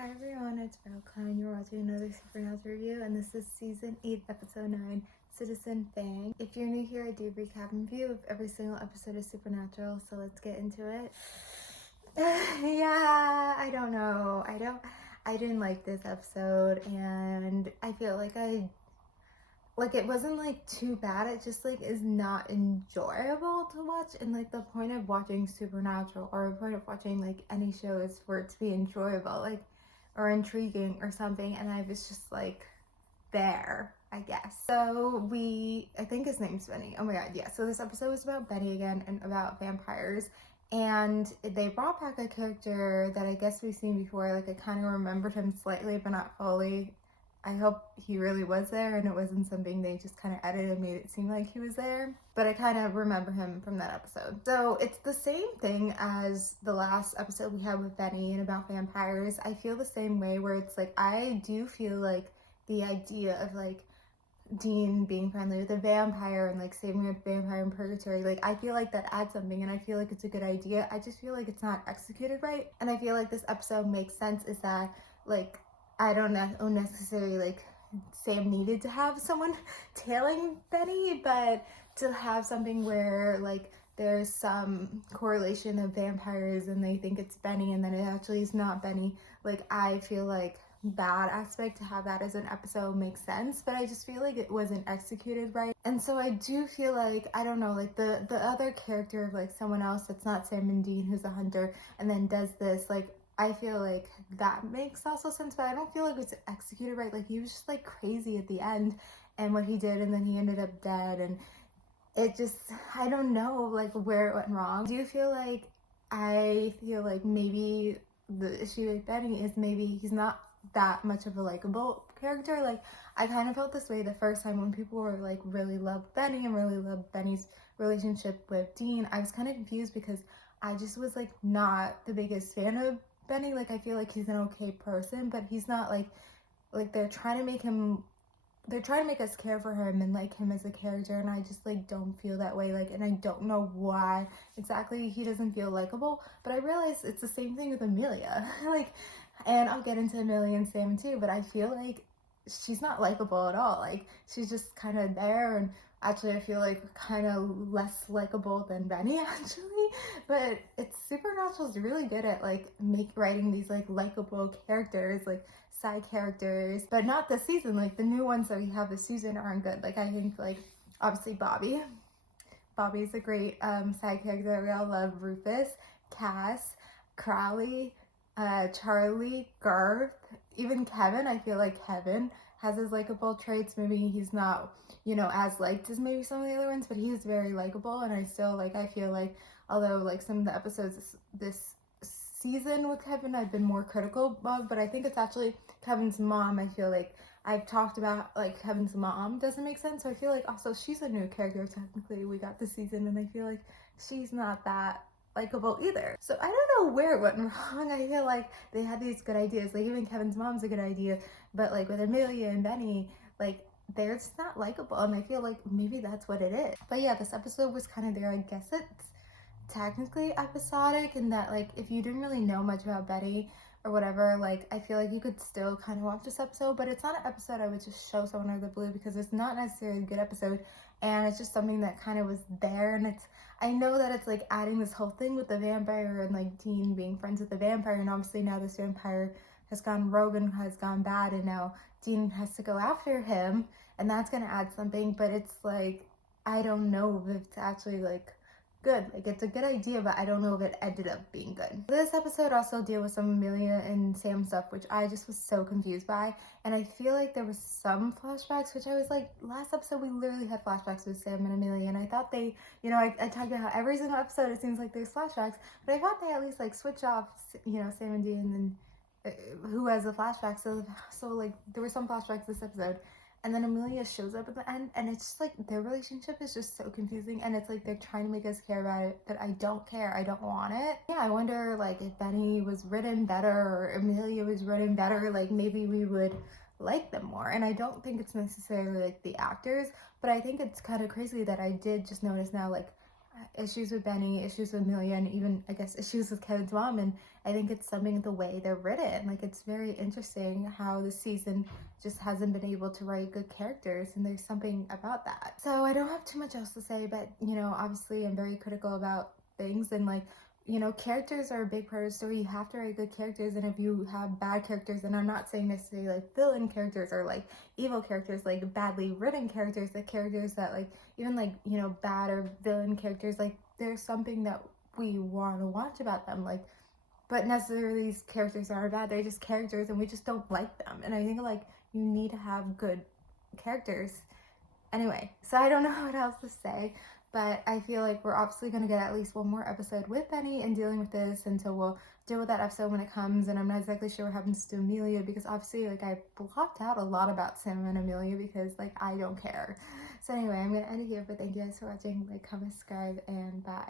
Hi everyone, it's Belka and you're watching another Supernatural review, and this is Season 8, Episode 9, Citizen Fang. If you're new here, I do a recap and review of every single episode of Supernatural, so let's get into it. Yeah, I don't know. I didn't like this episode, and I feel like it wasn't like too bad, it just like is not enjoyable to watch, and like the point of watching Supernatural or the point of watching like any show is for it to be enjoyable, like, or intriguing or something, and I was just like there, I guess. So I think his name's Benny. Oh my god, yeah. So this episode was about Benny again and about vampires, and they brought back a character that I guess we've seen before. Like, I kind of remembered him slightly but not fully. I hope he really was there and it wasn't something they just kind of edited and made it seem like he was there. But I kind of remember him from that episode. So it's the same thing as the last episode we had with Benny and about vampires. I feel the same way, where it's like, I do feel like the idea of like Dean being friendly with a vampire and like saving a vampire in purgatory, like, I feel like that adds something and I feel like it's a good idea. I just feel like it's not executed right. And I feel like this episode makes sense, is that like, I don't necessarily like Sam needed to have someone tailing Benny, but to have something where like there's some correlation of vampires and they think it's Benny and then it actually is not Benny. Like, I feel like bad aspect to have that as an episode makes sense, but I just feel like it wasn't executed right. And so I do feel like, I don't know, like the other character of like someone else that's not Sam and Dean, who's a hunter and then does this, like, I feel like that makes also sense, but I don't feel like it's executed right. Like, he was just like crazy at the end and what he did, and then he ended up dead, and it just, I don't know like where it went wrong. I feel like maybe the issue with Benny is maybe he's not that much of a likable character. Like, I kind of felt this way the first time when people were like really loved Benny and really loved Benny's relationship with Dean. I was kind of confused because I just was like not the biggest fan of Benny. Like, I feel like he's an okay person, but he's not like they're trying to make us care for him and like him as a character, and I just like don't feel that way. Like, and I don't know why exactly he doesn't feel likable, but I realize it's the same thing with Amelia. Like, and I'll get into Amelia and Sam too, but I feel like she's not likable at all. Like, she's just kind of there, and actually I feel like kind of less likable than Benny actually. But it's Supernatural's really good at like writing these like likable characters, like side characters, but not this season. Like, the new ones that we have this season aren't good. Like, I think like obviously Bobby's a great side character. We all love Rufus, Cass, Crowley, Charlie, Garth, even Kevin. I feel like Kevin has his likable traits. Maybe he's not, as liked as maybe some of the other ones, but he's very likable, and I feel like, although like some of the episodes this season with Kevin I've been more critical of, but I think it's actually Kevin's mom. I feel like I've talked about like Kevin's mom doesn't make sense, so I feel like also she's a new character technically we got this season, and I feel like she's not that likable either. So I don't know where it went wrong. I feel like they had these good ideas, like even Kevin's mom's a good idea, but like with Amelia and Benny, like they're just not likable, and I feel like maybe that's what it is. But yeah, this episode was kind of there. I guess it's technically episodic, and that like if you didn't really know much about Betty or whatever, like I feel like you could still kind of watch this episode, but it's not an episode I would just show someone out of the blue, because it's not necessarily a good episode, and it's just something that kind of was there. And I know that it's like adding this whole thing with the vampire and like Dean being friends with the vampire, and obviously now this vampire has gone rogue and has gone bad, and now Dean has to go after him, and that's gonna add something. But it's like, I don't know if it's actually like good. Like, it's a good idea, but I don't know if it ended up being good. This episode also deal with some Amelia and Sam stuff, which I just was so confused by, and I feel like there was some flashbacks, which I was like, last episode we literally had flashbacks with Sam and Amelia, and I thought they, I talked about how every single episode it seems like there's flashbacks, but I thought they at least like switch off, Sam and Dean, and then who has a flashback. So like there were some flashbacks this episode, and then Amelia shows up at the end, and it's just like their relationship is just so confusing, and it's like they're trying to make us care about it, but I don't care. I don't want it. Yeah, I wonder like if Benny was written better or Amelia was written better, like maybe we would like them more. And I don't think it's necessarily like the actors, but I think it's kind of crazy that I did just notice now, like issues with Benny, issues with Amelia, and even, I guess, issues with Kevin's mom. And I think it's something the way they're written. Like, it's very interesting how this season just hasn't been able to write good characters, and there's something about that. So I don't have too much else to say, but, you know, obviously I'm very critical about things, and, like, you know, characters are a big part of the story. You have to write good characters, and if you have bad characters, and I'm not saying necessarily like villain characters or like evil characters, like badly written characters, the characters that, like, even like, you know, bad or villain characters, like, there's something that we want to watch about them, like, but necessarily these characters aren't bad, they're just characters and we just don't like them. And I think, like, you need to have good characters. Anyway, so I don't know what else to say, but I feel like we're obviously going to get at least one more episode with Benny and dealing with this, and so we'll deal with that episode when it comes. And I'm not exactly sure what happens to Amelia, because obviously, like, I blocked out a lot about Sam and Amelia because, like, I don't care. So anyway, I'm going to end it here, but thank you guys for watching. Like, comment, subscribe, and bye.